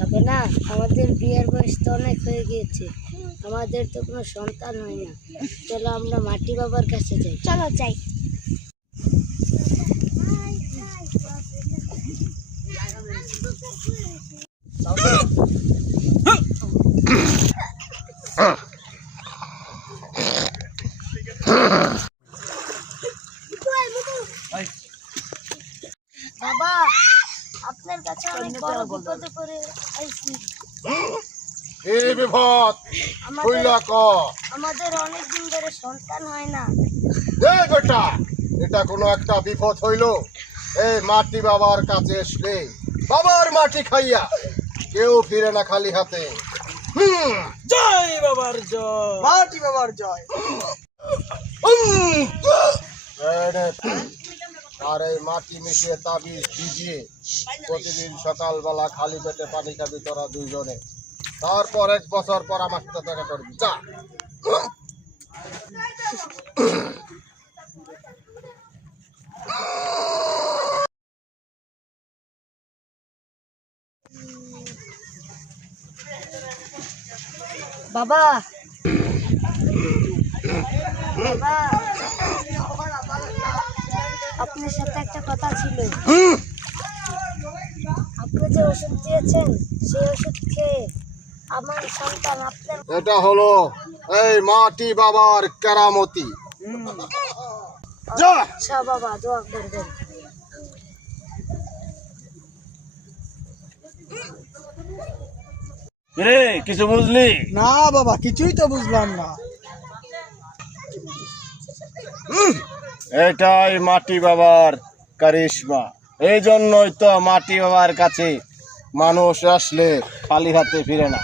হবে না, আমাদের বিয়ের বয়স তো অনেক হয়ে গিয়েছে, আমাদের তো কোনো সন্তান হয় না। চলো আমরা মাটি বাবার কাছে যাই। চলো যাই। বাবা, আপনার কাছে অনেক বড় বিপদে পড়ে আইছি। এই বিপদ কইলা ক আমাদের অনেক দিন ধরে সন্তান হয় না। এই বেটা, এটা কোনো একটা বিপদ হইল? এই মাটি বাবার কাছে আসলে বাবার মাটি খাইয়া কেউ ফিরে না খালি হাতে। জয় বাবার জয়, মাটি বাবার জয়। আর এই মাটি মিশিয়ে তাবিজ ভিজিয়ে প্রতিদিন সকালবেলা খালি পেটে পানি খাবি তোরা দুইজনে। তারপর 1 বছর পর আমার সাথে দেখা করবি। যা। বাবা, বাবা, আপনার সাথে একটা কথা ছিল। আপনি যে ওষুধ দিয়েছেন সেই ওষুধ খেয়ে আমার সন্তান আপনার। এটা হলো এই মাটি বাবার কেরামতি। যা। আচ্ছা বাবা, দোয়া করবেন। রে কিছু বুঝলি? না বাবা, কিছুই তো বুঝলাম না। এটাই মাটি বাবার কারিশমা। এই জন্যই তো মাটি বাবার কাছে মানুষ আসলে খালি হাতে ফিরে না।